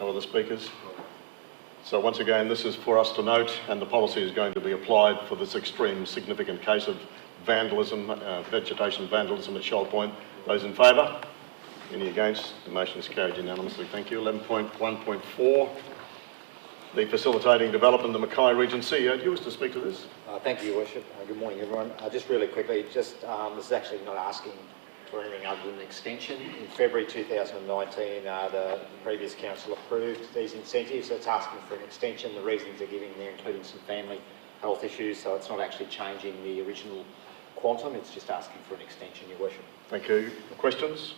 No other speakers? So once again, this is for us to note, and the policy is going to be applied for this extreme significant case of vandalism, vegetation vandalism at Shoal Point. Those in favour? Any against? The motion is carried unanimously. Thank you. 11.1.4, the Facilitating Development of the Mackay Region. CEO, do you wish to speak to this? Thank you, Your Worship. Good morning, everyone. Just really quickly, this is actually not asking for anything other than an extension. In February 2019, the previous council approved these incentives. So it's asking for an extension. The reasons they're giving there, including some family health issues, so it's not actually changing the original quantum. It's just asking for an extension, Your Worship. Thank you. Questions?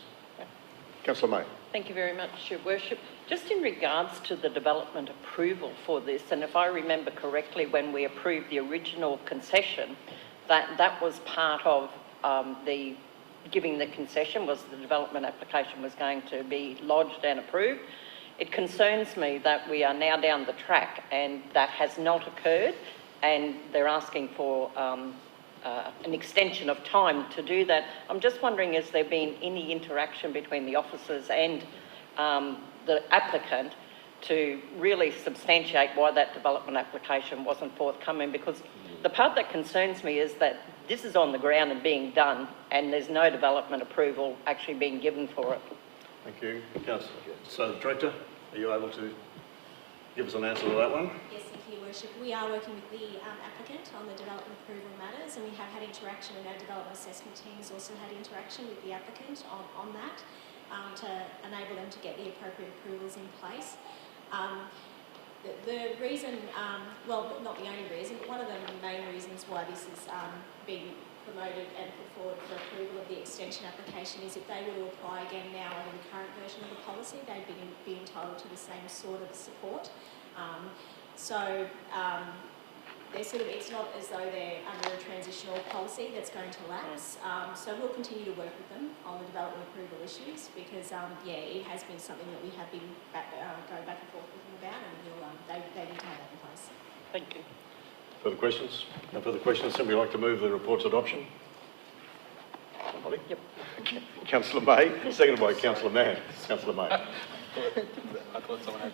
Councillor May. Thank you very much, Your Worship. Just in regards to the development approval for this, and if I remember correctly, when we approved the original concession, that was part of the giving the concession, was the development application was going to be lodged and approved. It concerns me that we are now down the track and that has not occurred, and they're asking for an extension of time to do that. I'm just wondering, has there been any interaction between the officers and the applicant to really substantiate why that development application wasn't forthcoming? Because the part that concerns me is that this is on the ground and being done, and there's no development approval actually being given for it. Thank you. Councillor. So, Director, are you able to give us an answer to that one? Yes, thank you, Your Worship. We are working with the applicant on the development approval matters, and we have had interaction, and our development assessment teams also had interaction with the applicant on that to enable them to get the appropriate approvals in place. The reason, well, not the only reason, but one of the main reasons why this is being promoted and put forward for approval of the extension application is if they were to apply again now under the current version of the policy, they'd be entitled to the same sort of support. They're sort of, it's not as though they're under a transitional policy that's going to lapse. So we'll continue to work with them on the development approval issues because, yeah, it has been something that we have been going back and forth with them about, and they need to have that in place. Thank you. Further questions? No further questions. Somebody like to move the report's adoption? Somebody? Yep. Councillor May, seconded by Councillor Mann. Councillor May.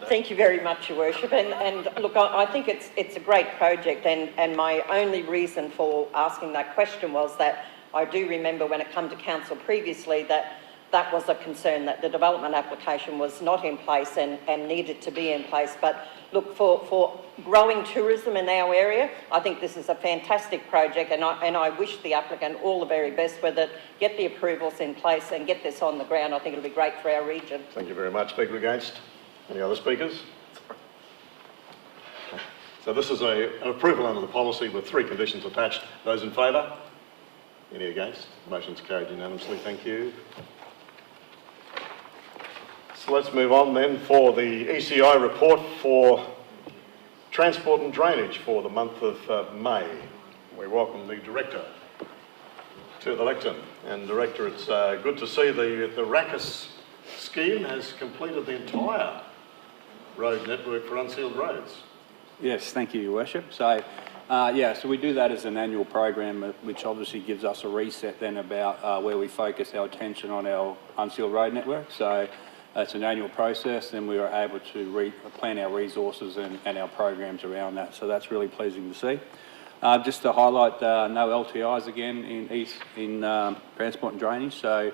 Thank you very much, Your Worship. And look, I think it's a great project, and my only reason for asking that question was that I do remember when it came to council previously that was a concern, that the development application was not in place and needed to be in place. But look, for growing tourism in our area, I think this is a fantastic project, and I wish the applicant all the very best with it. Get the approvals in place and get this on the ground. I think it'll be great for our region. Thank you very much. Speaker against? Any other speakers? So this is an approval under the policy with 3 conditions attached. Those in favour? Any against? Motion's carried unanimously. Thank you. So let's move on then for the ECI report for transport and drainage for the month of May. We welcome the Director to the lectern. And Director, it's good to see the RACUS scheme has completed the entire road network for unsealed roads. Yes, thank you, Your Worship. So, so we do that as an annual program, which obviously gives us a reset then about where we focus our attention on our unsealed road network. So it's an annual process, and we are able to plan our resources and our programs around that. So that's really pleasing to see. Just to highlight, no LTIs again in transport and drainage. So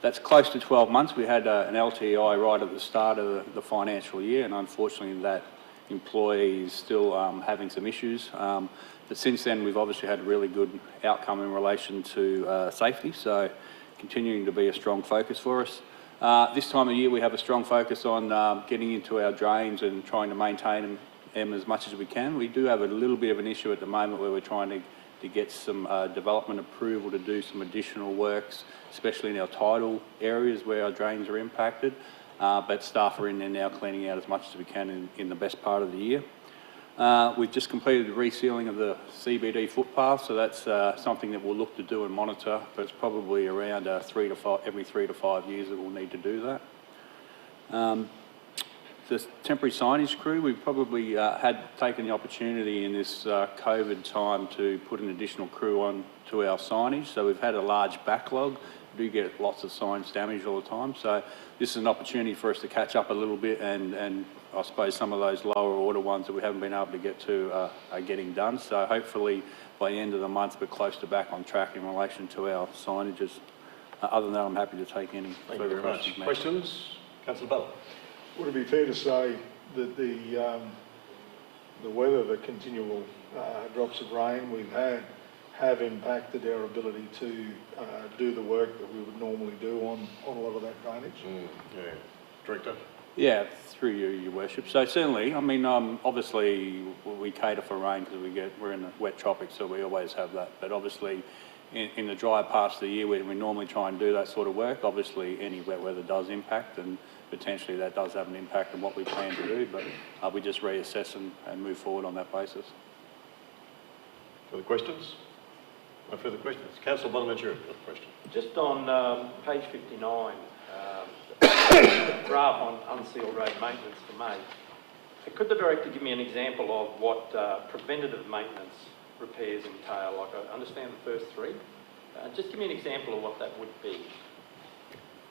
that's close to 12 months. We had an LTI right at the start of the financial year, and unfortunately that employee is still having some issues. But since then, we've obviously had a really good outcome in relation to safety, so continuing to be a strong focus for us. This time of year, we have a strong focus on getting into our drains and trying to maintain them as much as we can. We do have a little bit of an issue at the moment where we're trying to get some development approval to do some additional works, especially in our tidal areas where our drains are impacted. But staff are in there now cleaning out as much as we can in the best part of the year. We've just completed the resealing of the CBD footpath, so that's something that we'll look to do and monitor, but it's probably around every 3 to 5 years that we'll need to do that. The temporary signage crew, we probably had taken the opportunity in this COVID time to put an additional crew on to our signage, so we've had a large backlog do get lots of signs damaged all the time. So this is an opportunity for us to catch up a little bit, and I suppose some of those lower order ones that we haven't been able to get to are getting done. So hopefully by the end of the month we're close to back on track in relation to our signages. Other than that, I'm happy to take any Thank you further very much. Questions? Councillor Butler. Would it be fair to say that the weather, the continual drops of rain we've had, have impacted our ability to do the work that we would normally do on a lot of that drainage? Yeah. Director? Yeah, through you, Your Worship. So certainly, I mean, obviously we cater for rain because we're in the wet tropics, so we always have that. But obviously, in the drier parts of the year when we normally try and do that sort of work, obviously any wet weather does impact, and potentially that does have an impact on what we plan to do. But we just reassess and move forward on that basis. Further questions? No further questions. Councillor Bonaventura, got a question. Just on page 59, graph on unsealed road maintenance for May. Could the director give me an example of what preventative maintenance repairs entail? Like, I understand the first three. Just give me an example of what that would be.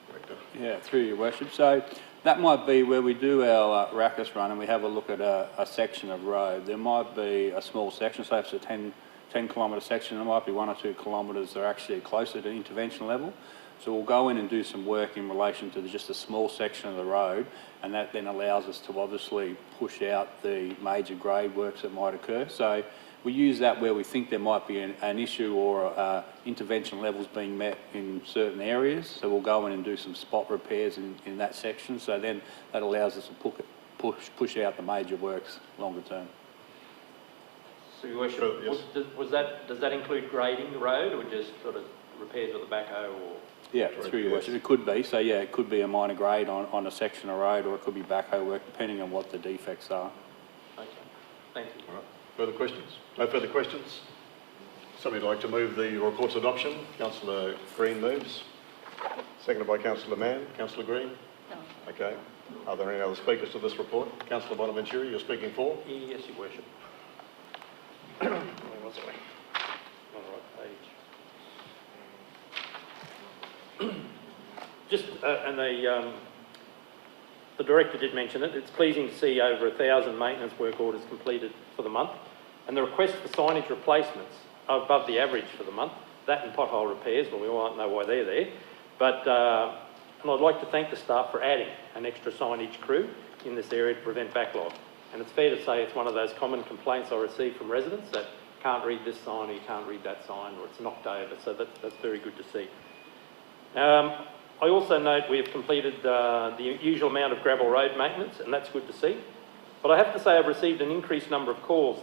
Director. Yeah, through Your Worship. So that might be where we do our Rackus run and we have a look at a section of road. There might be a small section, so if it's a 10 kilometre section, there might be 1 or 2 kilometres that are actually closer to intervention level. So we'll go in and do some work in relation to just a small section of the road, and that then allows us to obviously push out the major grade works that might occur. So we use that where we think there might be an issue or intervention levels being met in certain areas. So we'll go in and do some spot repairs in that section. So then that allows us to push out the major works longer term. So, Your Worship, Yes. does that include grading the road or just sort of repairs with a backhoe or? Yeah, through Your Worship. It could be. So yeah, it could be a minor grade on a section of road, or it could be backhoe work, depending on what the defects are. Okay, thank you. All right. Further questions? No further questions? Somebody like to move the report's adoption? Councillor Green moves. Seconded by Councillor Mann. Councillor Green? No. Okay. Are there any other speakers to this report? Councillor Bonaventura, you're speaking for? Yes, Your Worship. Where was I? On the right page. Just, and the director did mention it, it's pleasing to see over 1,000 maintenance work orders completed for the month, and the request for signage replacements are above the average for the month. That and pothole repairs, well, we won't know why they're there. But, and I'd like to thank the staff for adding an extra signage crew in this area to prevent backlog. And it's fair to say it's one of those common complaints I receive from residents that can't read this sign or you can't read that sign, or it's knocked over, so that's very good to see. I also note we have completed the usual amount of gravel road maintenance, and that's good to see. But I have to say I've received an increased number of calls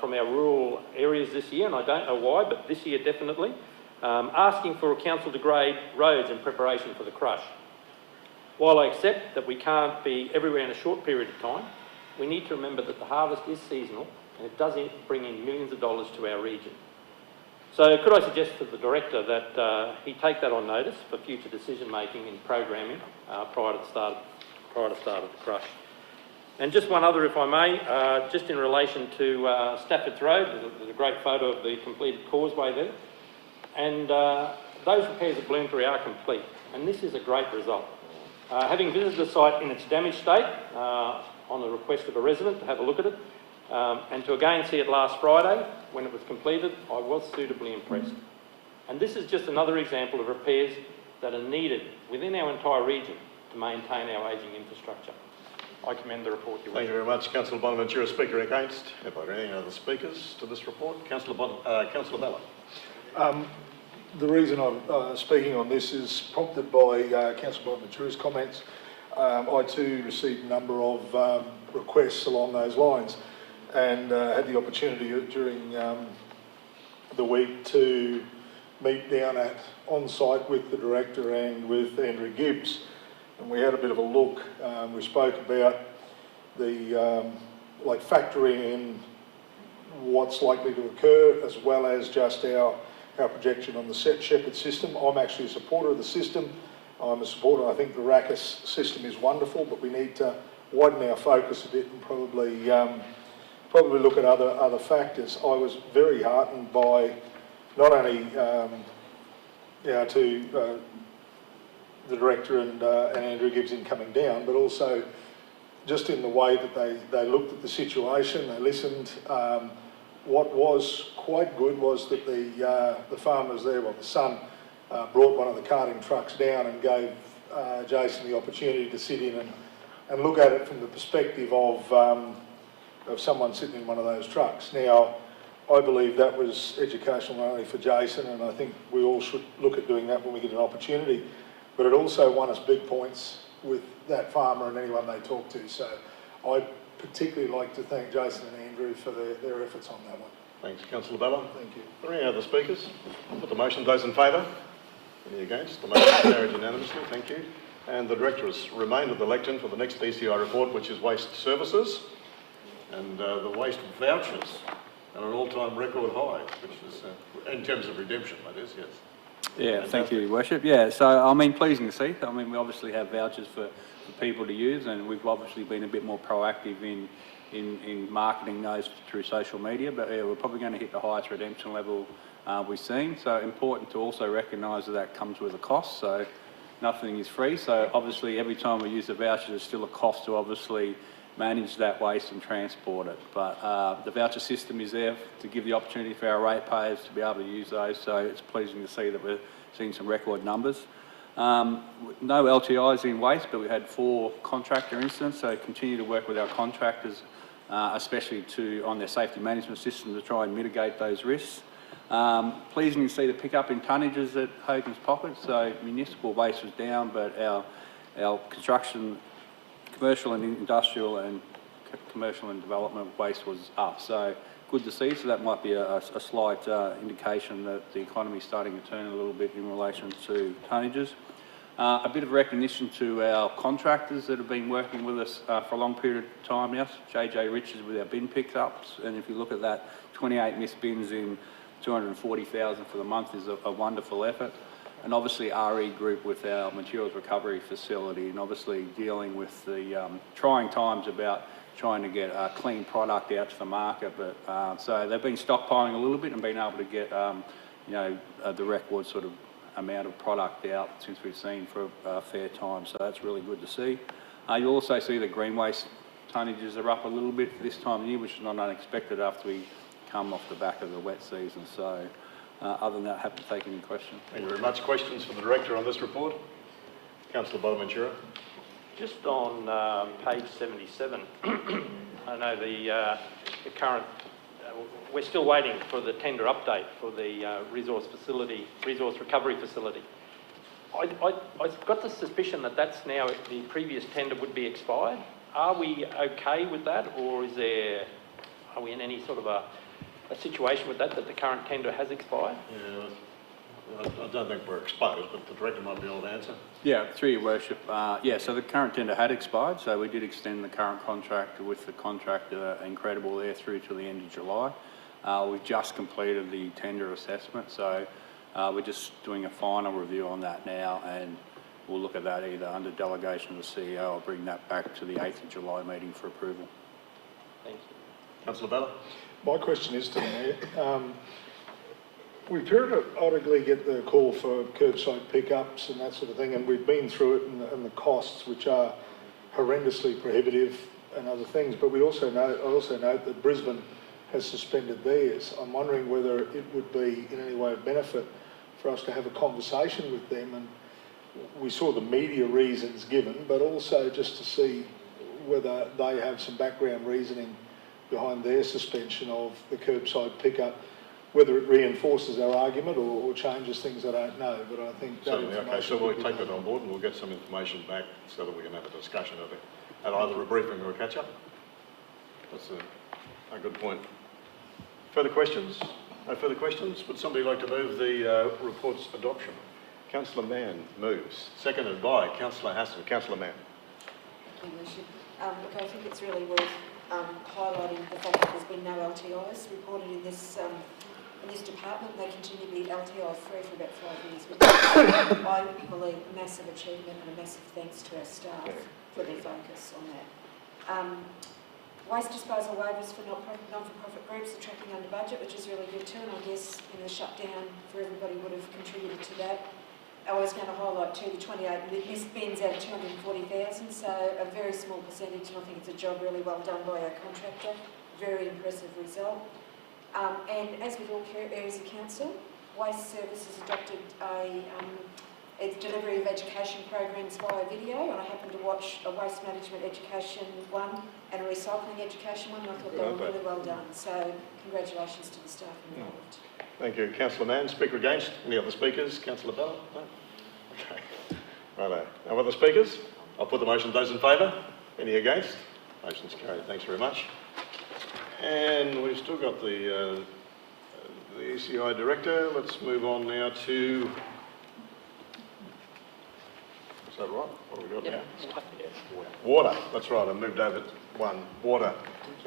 from our rural areas this year, and I don't know why, but this year definitely, asking for council to grade roads in preparation for the crush. While I accept that we can't be everywhere in a short period of time, we need to remember that the harvest is seasonal and it does bring in millions of dollars to our region. So could I suggest to the director that he take that on notice for future decision making and programming prior to the start of the crush. And just one other, if I may, just in relation to Stafford's Road, there's a great photo of the completed causeway there, and those repairs at Bloomsbury are complete, and this is a great result. Having visited the site in its damaged state, on the request of a resident to have a look at it, and to again see it last Friday when it was completed, I was suitably impressed. And this is just another example of repairs that are needed within our entire region to maintain our ageing infrastructure. I commend the report, Your Thank you very much. Councillor Bonaventura, speaker against. Are there any other speakers to this report? Councillor Ballard. The reason I'm speaking on this is prompted by Councillor Bonaventura's comments. I too received a number of requests along those lines, and had the opportunity during the week to meet down on site with the director and with Andrew Gibbs, and we had a bit of a look. We spoke about the factoring in what's likely to occur, as well as just our projection on the Shepherd system. I'm actually a supporter of the system. I'm a supporter. I think the Rackus system is wonderful, but we need to widen our focus a bit and probably look at other factors. I was very heartened by not only to the director and Andrew Gibbs in coming down, but also just in the way that they looked at the situation, they listened. What was quite good was that the farmers there, well, the son, brought one of the carting trucks down and gave Jason the opportunity to sit in and look at it from the perspective of someone sitting in one of those trucks. Now, I believe that was educational not only for Jason, and I think we all should look at doing that when we get an opportunity, but it also won us big points with that farmer and anyone they talk to. So I'd particularly like to thank Jason and Andrew for their efforts on that one. Thanks, Councillor Bella. Thank you. Are there any other speakers? Put the motion. Those in favour? Any against? The motion is carried unanimously. Thank you. And the director has remained at the lectern for the next DCI report, which is waste services and the waste vouchers at an all-time record high, which is in terms of redemption, that is, yes. Yeah, thank you, Your Worship. Yeah, so, I mean, pleasing to see. I mean, we obviously have vouchers for people to use, and we've obviously been a bit more proactive in marketing those through social media, but yeah, we're probably going to hit the highest redemption level we've seen. So important to also recognise that comes with a cost, so nothing is free. So obviously every time we use a voucher, there's still a cost to obviously manage that waste and transport it. But the voucher system is there to give the opportunity for our ratepayers to be able to use those, so it's pleasing to see that we're seeing some record numbers. No LTIs in waste, but we had 4 contractor incidents, so continue to work with our contractors, especially on their safety management system to try and mitigate those risks. Pleasing to see the pickup in tonnages at Hogan's Pocket, so municipal waste was down, but our construction, commercial and industrial and commercial and development waste was up. So good to see. So that might be a slight indication that the economy is starting to turn a little bit in relation to tonnages. A bit of recognition to our contractors that have been working with us for a long period of time now. JJ Richards with our bin pickups, and if you look at that, 28 missed bins in 240,000 for the month is a wonderful effort. And obviously RE Group with our materials recovery facility, and obviously dealing with the trying times about trying to get a clean product out to the market. But so they've been stockpiling a little bit and been able to get the record sort of amount of product out since we've seen for a fair time. So that's really good to see. You'll also see the green waste tonnages are up a little bit this time of year, which is not unexpected after we come off the back of the wet season. So other than that, happy to take any questions. Thank you very much. Questions for the director on this report? Councillor Bonaventura. Just on page 77, I know the current, we're still waiting for the tender update for the resource recovery facility. I've got the suspicion that that's now, the previous tender would be expired. Are we okay with that, or are we in any sort of a situation with that the current tender has expired? Yeah, I don't think we're exposed, but the director might be able to answer. Yeah, through your worship. Yeah, so the current tender had expired, so we did extend the current contract with the contractor Incredible there through to the end of July. We've just completed the tender assessment, so we're just doing a final review on that now, and we'll look at that either under delegation of the CEO or bring that back to the 8th of July meeting for approval. Thank you. Councillor Bella. My question is to the Mayor. We periodically get the call for curbside pickups and that sort of thing, and we've been through it and the costs, which are horrendously prohibitive and other things. But I also note that Brisbane has suspended theirs. I'm wondering whether it would be in any way of benefit for us to have a conversation with them. And we saw the media reasons given, but also just to see whether they have some background reasoning behind their suspension of the curbside pickup, whether it reinforces our argument or changes things, I don't know, but I think that Certainly, okay, so we'll take that on board and we'll get some information back so that we can have a discussion of it at either a briefing or a catch-up. That's a good point. Further questions? No further questions? Would somebody like to move the report's adoption? Councillor Mann moves, seconded by Councillor Hassan. Councillor Mann. Thank you, Worship. Look, I think it's really worth highlighting the fact that there's been no LTIs reported in this department. They continue to be LTI free for about 5 years, which is, I believe, a massive achievement and a massive thanks to our staff for their focus on that. Waste disposal waivers for non-for-profit groups are tracking under budget, which is really good too, and I guess the shutdown for everybody would have contributed to that. I was going to highlight too the 28 missed bins out of 240,000, so a very small percentage, and I think it's a job really well done by our contractor. Very impressive result. And as with all areas of council, Waste Services adopted a delivery of education programs via video, and I happened to watch a waste management education one and a recycling education one, and I thought they were really well done. So congratulations to the staff involved. Thank you. Councillor Mann, speaker against. Any other speakers? Councillor Bell? No? Okay. Righto. No other speakers? I'll put the motion. Those in favour? Any against? Motion's carried. Thanks very much. And we've still got the ECI Director. Let's move on now to... Is that right? What have we got now? Water. That's right. I moved over one. Water.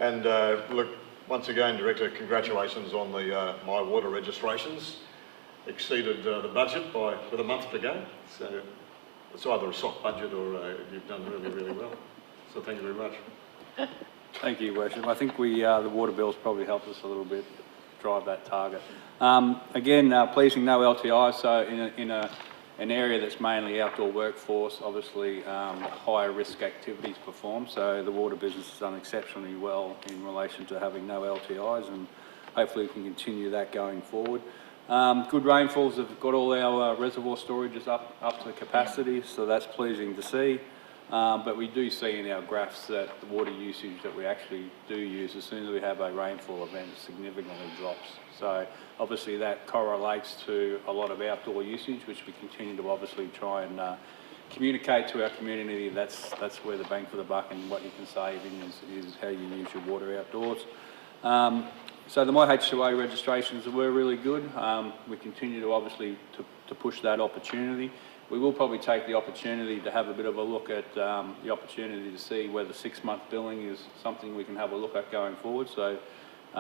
And look, once again, Director, congratulations on the My Water registrations. Exceeded the budget with a month to go. So it's either a soft budget or you've done really, really well. So thank you very much. Thank you, Worship. I think the water bills probably helped us a little bit drive that target. Again, pleasing no LTI, so in an area that's mainly outdoor workforce, obviously higher risk activities performed, so the water business has done exceptionally well in relation to having no LTIs, and hopefully we can continue that going forward. Good rainfalls have got all our reservoir storages up to capacity, so that's pleasing to see. But we do see in our graphs that the water usage that we actually do use, as soon as we have a rainfall event, significantly drops. So obviously that correlates to a lot of outdoor usage, which we continue to obviously try and communicate to our community. That's where the bang for the buck and what you can save in is how you use your water outdoors. So the My H2O registrations were really good. We continue to obviously to push that opportunity. We will probably take the opportunity to have a bit of a look at the opportunity to see whether 6-month billing is something we can have a look at going forward. So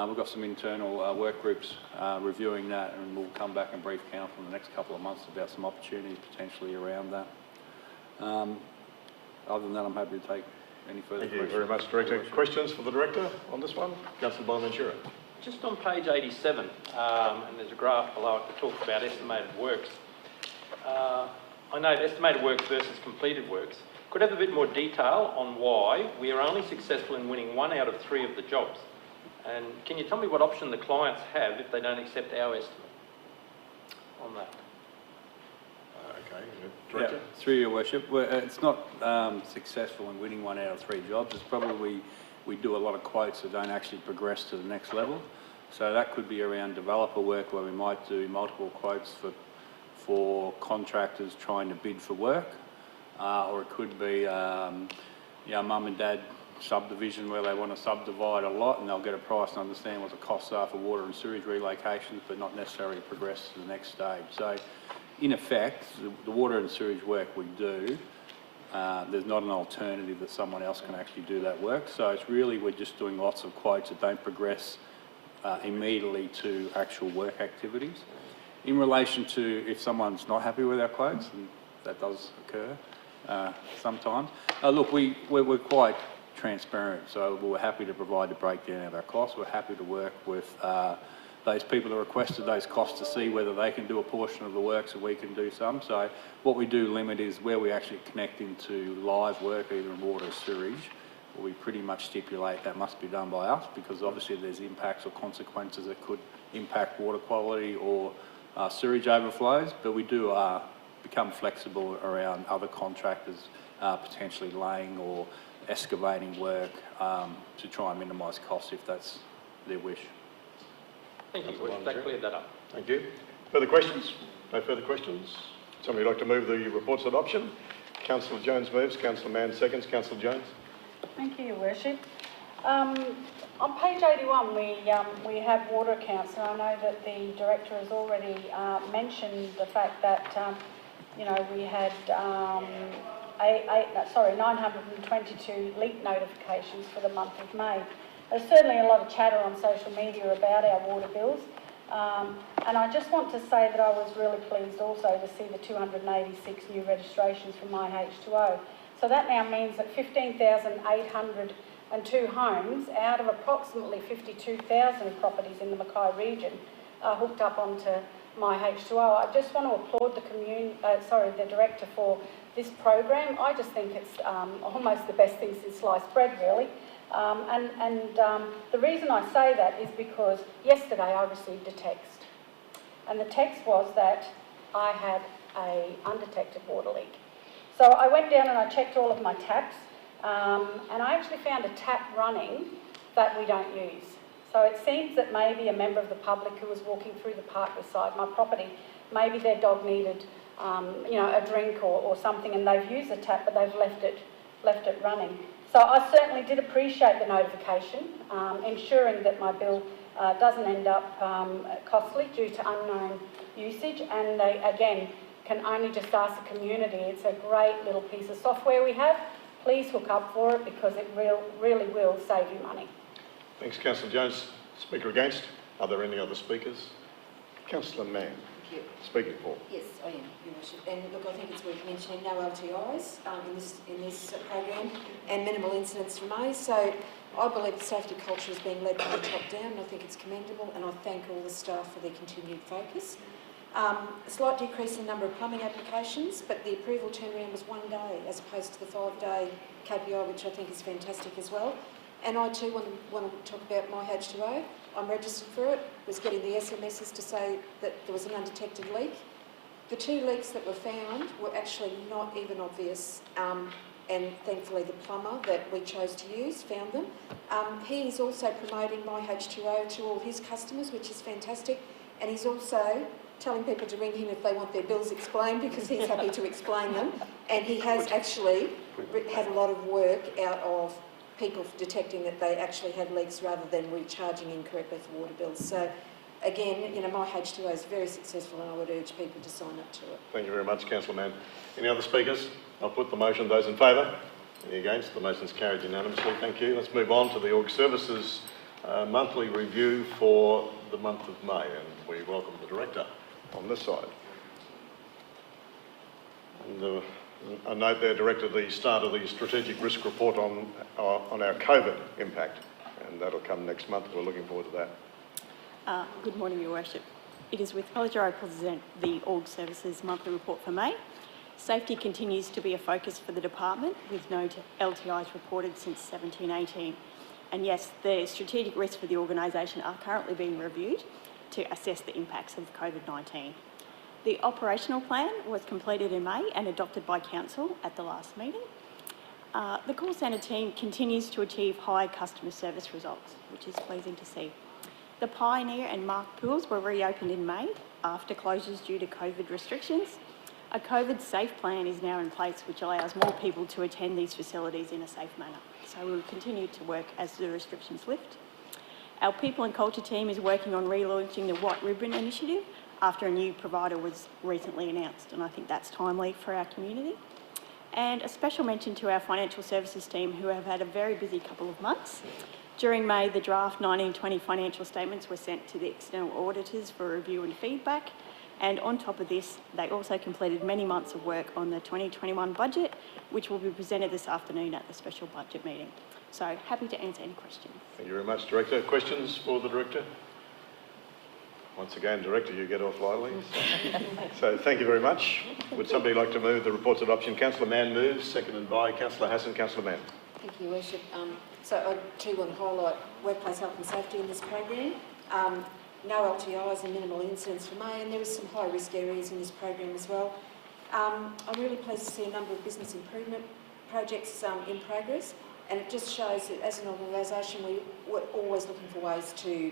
we've got some internal work groups reviewing that, and we'll come back and brief council in the next couple of months about some opportunities potentially around that. Other than that, I'm happy to take any further questions. Thank you very much, Director. Questions for the Director on this one? Councillor Bonaventura. Just on page 87, and there's a graph below it that talks about estimated works. I note estimated works versus completed works. Could I have a bit more detail on why we are only successful in winning 1 out of 3 of the jobs? And can you tell me what option the clients have if they don't accept our estimate on that? Okay, Director. Yeah, through your worship, it's not successful in winning 1 out of 3 jobs. It's probably we do a lot of quotes that don't actually progress to the next level. So that could be around developer work where we might do multiple quotes for contractors trying to bid for work, or it could be mum and dad subdivision where they want to subdivide a lot and they'll get a price and understand what the costs are for water and sewage relocations, but not necessarily progress to the next stage. So in effect, the water and sewage work we do, there's not an alternative that someone else can actually do that work. So it's really, we're just doing lots of quotes that don't progress immediately to actual work activities. In relation to if someone's not happy with our quotes, and that does occur sometimes, look, we're quite transparent, so we're happy to provide the breakdown of our costs. We're happy to work with those people that requested those costs to see whether they can do a portion of the work so we can do some. So what we do limit is where we actually connect into live work, either in water or sewage, we pretty much stipulate that must be done by us, because obviously there's impacts or consequences that could impact water quality or sewage overflows, but we do become flexible around other contractors potentially laying or excavating work to try and minimise costs if that's their wish. Thank you. That cleared that up. Thank you. Further questions? No further questions? Somebody like to move the report's adoption? Councillor Jones moves, Councillor Mann seconds. Councillor Jones. Thank you, Your Worship. On page 81, we have water accounts, and I know that the Director has already mentioned the fact that, we had 922 leak notifications for the month of May. There's certainly a lot of chatter on social media about our water bills, and I just want to say that I was really pleased also to see the 286 new registrations for My H2O. So that now means that 15,802 homes out of approximately 52,000 properties in the Mackay region are hooked up onto My H2O. I just want to applaud the director for this program. I just think it's almost the best thing since sliced bread, really. The reason I say that is because yesterday I received a text, and the text was that I had a undetected water leak. So I went down and I checked all of my taps, and I actually found a tap running that we don't use. So it seems that maybe a member of the public who was walking through the park beside my property, maybe their dog needed, a drink or something, and they've used the tap, but they've left it running. So I certainly did appreciate the notification, ensuring that my bill doesn't end up costly due to unknown usage. And they, again, can only just ask the community. It's a great little piece of software we have. Please hook up for it because it really will save you money. Thanks, Councillor Jones. Speaker against? Are there any other speakers? Councillor Mann. Thank you. Speaking for. Yes, I am, Your Worship. And look, I think it's worth mentioning no LTIs in this program and minimal incidents from A. So I believe the safety culture is being led from the top down, and I think it's commendable, and I thank all the staff for their continued focus. A slight decrease in the number of plumbing applications, but the approval turnaround was 1 day as opposed to the 5-day KPI, which I think is fantastic as well. And I too want to talk about my H2O. I'm registered for it, was getting the SMSs to say that there was an undetected leak. The 2 leaks that were found were actually not even obvious, and thankfully the plumber that we chose to use found them. He is also promoting my H2O to all his customers, which is fantastic, and he's also telling people to ring him if they want their bills explained, because he's happy to explain them. And he has actually had a lot of work out of people detecting that they actually had leaks rather than recharging incorrectly for water bills. So again, my H2O is very successful, and I would urge people to sign up to it. Thank you very much, Councillor Mann. Any other speakers? I'll put the motion. Those in favour? Any against? The motion is carried unanimously. Thank you. Let's move on to the Org Services monthly review for the month of May, and we welcome the Director on this side. And I note there, Director, the start of the strategic risk report on our COVID impact, and that'll come next month. We're looking forward to that. Good morning, Your Worship. It is with pleasure I present the Org Services monthly report for May. Safety continues to be a focus for the department, with no LTIs reported since 17/18. And yes, the strategic risks for the organisation are currently being reviewed to assess the impacts of COVID-19. The operational plan was completed in May and adopted by Council at the last meeting. The call centre team continues to achieve high customer service results, which is pleasing to see. The Pioneer and Mark pools were reopened in May after closures due to COVID restrictions. A COVID safe plan is now in place, which allows more people to attend these facilities in a safe manner. So we will continue to work as the restrictions lift. Our People and Culture team is working on relaunching the White Ribbon initiative after a new provider was recently announced, and I think that's timely for our community. And a special mention to our financial services team, who have had a very busy couple of months. During May, the draft 19/20 financial statements were sent to the external auditors for review and feedback. And on top of this, they also completed many months of work on the 2021 budget, which will be presented this afternoon at the special budget meeting. So happy to answer any questions. Thank you very much, Director. Questions for the Director? Once again, Director, you get off lightly. So thank you very much. Would somebody like to move the report's adoption? Councillor Mann moves, seconded by Councillor Hassan. Councillor Mann. Thank you, Your Worship. So I too want to highlight workplace health and safety in this program. No LTIs and minimal incidents for May, and there are some high-risk areas in this program as well. I'm really pleased to see a number of business improvement projects in progress, and it just shows that as an organisation we're always looking for ways to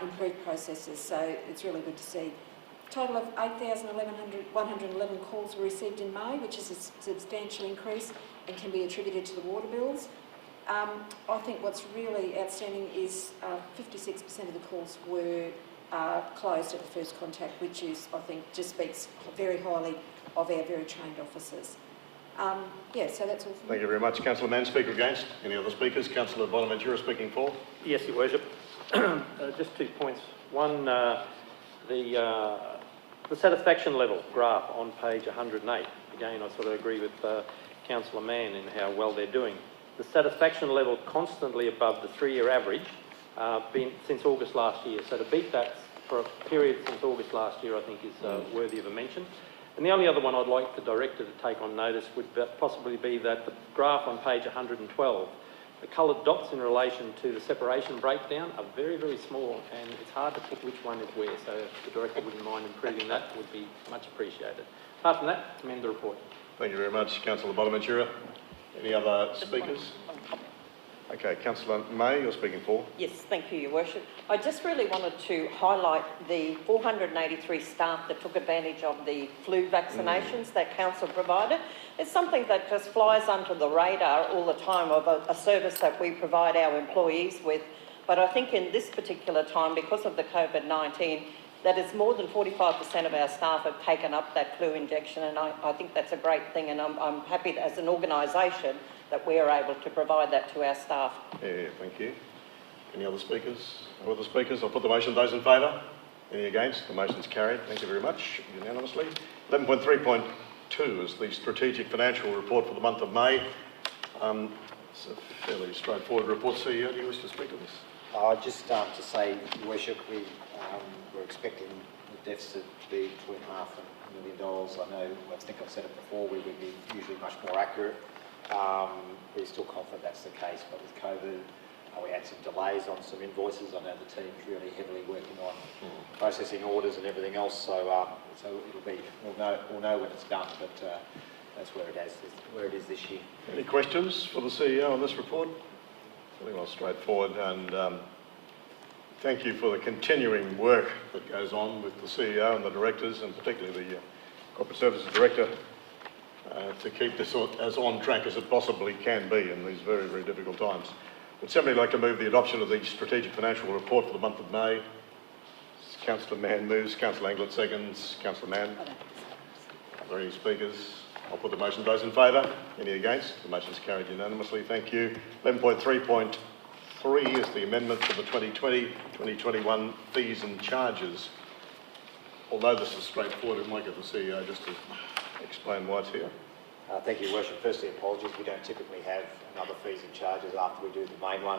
improve processes, so it's really good to see. A total of 8,111 calls were received in May, which is a substantial increase and can be attributed to the water bills. I think what's really outstanding is 56% of the calls were closed at the first contact, which is, I think, just speaks very highly of our very trained officers. So that's all from me. Thank you very much. Councillor Mann, speaker against. Any other speakers? Councillor Bonaventura speaking for. Yes, Your Worship. Just 2 points. One, the satisfaction level graph on page 108. Again, I sort of agree with Councillor Mann in how well they're doing. The satisfaction level constantly above the 3-year average since August last year. So to beat that for a period since August last year, I think is worthy of a mention. And the only other one I'd like the Director to take on notice would possibly be that the graph on page 112, the coloured dots in relation to the separation breakdown are very, very small, and it's hard to pick which one is where, so if the Director wouldn't mind improving that, would be much appreciated. Apart from that, commend the report. Thank you very much, Councillor Bonaventura. Any other speakers? Okay, Councillor May, you're speaking for. Yes, thank you, Your Worship. I just really wanted to highlight the 483 staff that took advantage of the flu vaccinations that Council provided. It's something that just flies under the radar all the time of a service that we provide our employees with. But I think in this particular time, because of the COVID-19, that is more than 45% of our staff have taken up that flu injection, and I think that's a great thing, and I'm happy that as an organisation that we are able to provide that to our staff. Yeah, thank you. Any other speakers? No other speakers? I'll put the motion. Those in favour? Any against? The motion's carried. Thank you very much. Unanimously. 11.3.2 is the Strategic Financial Report for the month of May. It's a fairly straightforward report. CEO, do you wish to speak to this? Just to say, Your Worship, we're expecting the deficit to be between $500,000 and $1 million. I think I've said it before, we would be usually much more accurate. We're still confident that's the case, but with COVID, we had some delays on some invoices. I know the team's really heavily working on processing orders and everything else, so it'll be, we'll know when it's done, but that's where it is this year. Any questions for the CEO on this report? Pretty well straightforward, and thank you for the continuing work that goes on with the CEO and the directors, and particularly the Corporate Services Director, to keep this as on track as it possibly can be in these very, very difficult times. Would somebody like to move the adoption of the Strategic Financial Report for the month of May? Councillor Mann moves, Councillor Anglet seconds. Councillor Mann? Are there any speakers? I'll put the motion. Those in favour? Any against? The motion is carried unanimously. Thank you. 11.3.3 is the amendment to the 2020-2021 fees and charges. Although this is straightforward, it might get the CEO just to explain why it's here. Thank you, Your Worship. Firstly, apologies. We don't typically have another fees and charges after we do the main one.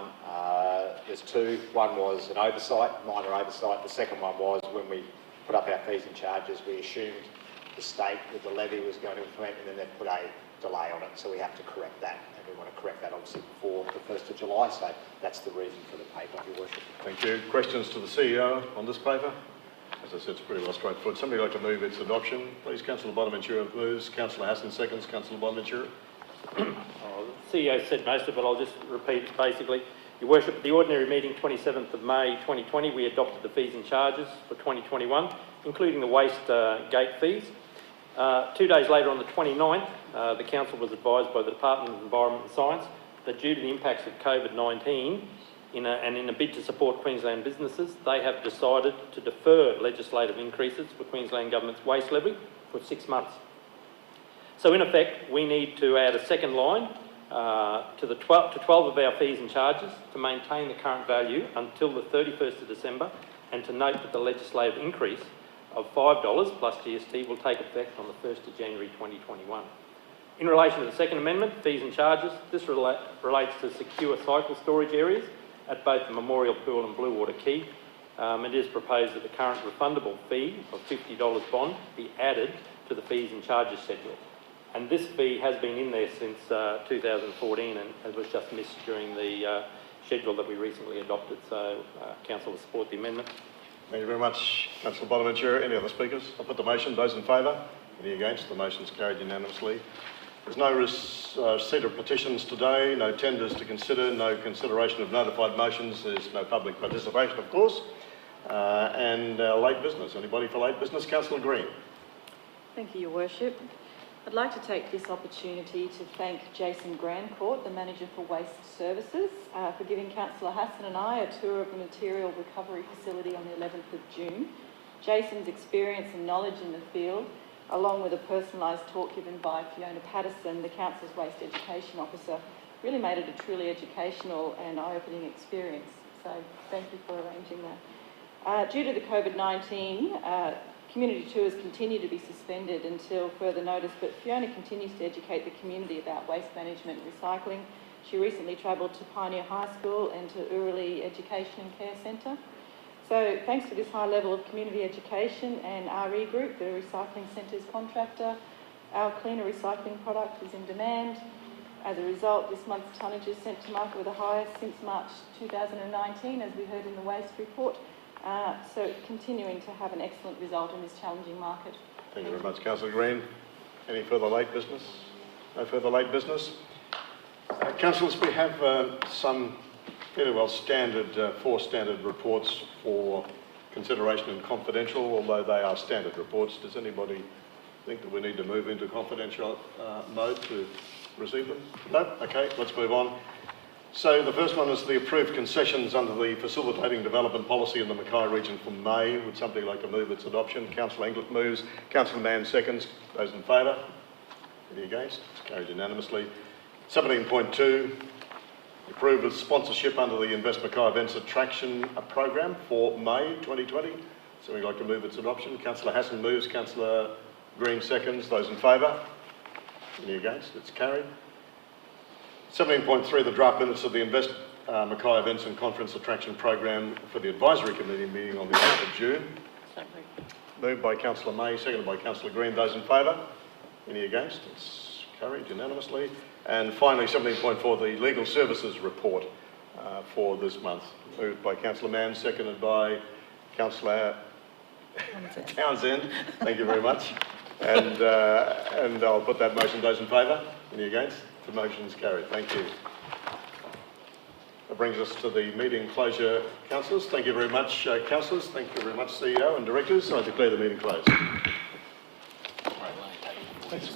There's two. One was an oversight, minor oversight. The second one was when we put up our fees and charges, we assumed the state with the levy was going to implement, and then they put a delay on it. So we have to correct that, and we want to correct that obviously before the 1st of July. So that's the reason for the paper, Your Worship. Thank you. Questions to the CEO on this paper? As I said, it's pretty well straightforward. Somebody like to move its adoption? Please, Councillor Bonaventura moves. Councillor Hassan seconds. Councillor Bonaventura. The CEO said most of it. I'll just repeat it basically. Your Worship, at the ordinary meeting 27th of May 2020, we adopted the fees and charges for 2021, including the waste gate fees. 2 days later, on the 29th, the Council was advised by the Department of Environment and Science that due to the impacts of COVID-19, in a bid to support Queensland businesses, they have decided to defer legislative increases for Queensland Government's waste levy for 6 months. So in effect, we need to add a second line to 12 of our fees and charges to maintain the current value until the 31st of December, and to note that the legislative increase of $5 plus GST will take effect on the 1st of January 2021. In relation to the second amendment, fees and charges, this relates to secure cycle storage areas at both the Memorial Pool and Blue Water Quay. It is proposed that the current refundable fee of $50 bond be added to the fees and charges schedule. And this fee has been in there since 2014 and was just missed during the schedule that we recently adopted. So Council will support the amendment. Thank you very much, Councillor Bonaventura. Any other speakers? I'll put the motion. Those in favour? Any against? The motion is carried unanimously. There's no receipt of petitions today, no tenders to consider, no consideration of notified motions. There's no public participation, of course. And late business. Anybody for late business? Councillor Green. Thank you, Your Worship. I'd like to take this opportunity to thank Jason Grandcourt, the Manager for Waste Services, for giving Councillor Hassan and I a tour of the material recovery facility on the 11th of June. Jason's experience and knowledge in the field, along with a personalised talk given by Fiona Patterson, the Council's Waste Education Officer, really made it a truly educational and eye-opening experience. So thank you for arranging that. Due to the COVID-19, community tours continue to be suspended until further notice, but Fiona continues to educate the community about waste management and recycling. She recently travelled to Pioneer High School and to Urali Education and Care Centre. So thanks to this high level of community education and RE Group, the recycling centre's contractor, our cleaner recycling product is in demand. As a result, this month's tonnage is sent to market with the highest since March 2019, as we heard in the waste report. So continuing to have an excellent result in this challenging market. Thank you very much, Councillor Green. Any further late business? No further late business? Councillors, we have some fairly well standard, 4 standard reports for consideration and confidential, although they are standard reports. Does anybody think that we need to move into confidential mode to receive them? No? Okay, let's move on. So the first one is the approved concessions under the Facilitating Development Policy in the Mackay region for May. Would somebody like to move its adoption? Councillor English moves. Councillor Mann seconds. Those in favour? Any against? It's carried unanimously. 17.2, approve of sponsorship under the Invest Mackay Events Attraction Program for May 2020. Somebody like to move its adoption? Councillor Hassan moves. Councillor Green seconds. Those in favour? Any against? It's carried. 17.3, the draft minutes of the Invest Mackay Events and Conference Attraction Program for the Advisory Committee meeting on the 8th of June. Moved by Councillor May, seconded by Councillor Green. Those in favour? Any against? It's carried unanimously. And finally, 17.4, the Legal Services Report for this month. Moved by Councillor Mann, seconded by Councillor Townsend. Thank you very much. And I'll put that motion. Those in favour? Any against? The motion is carried. Thank you. That brings us to the meeting closure, councillors. Thank you very much, councillors. Thank you very much, CEO and directors. I declare the meeting closed. Thanks.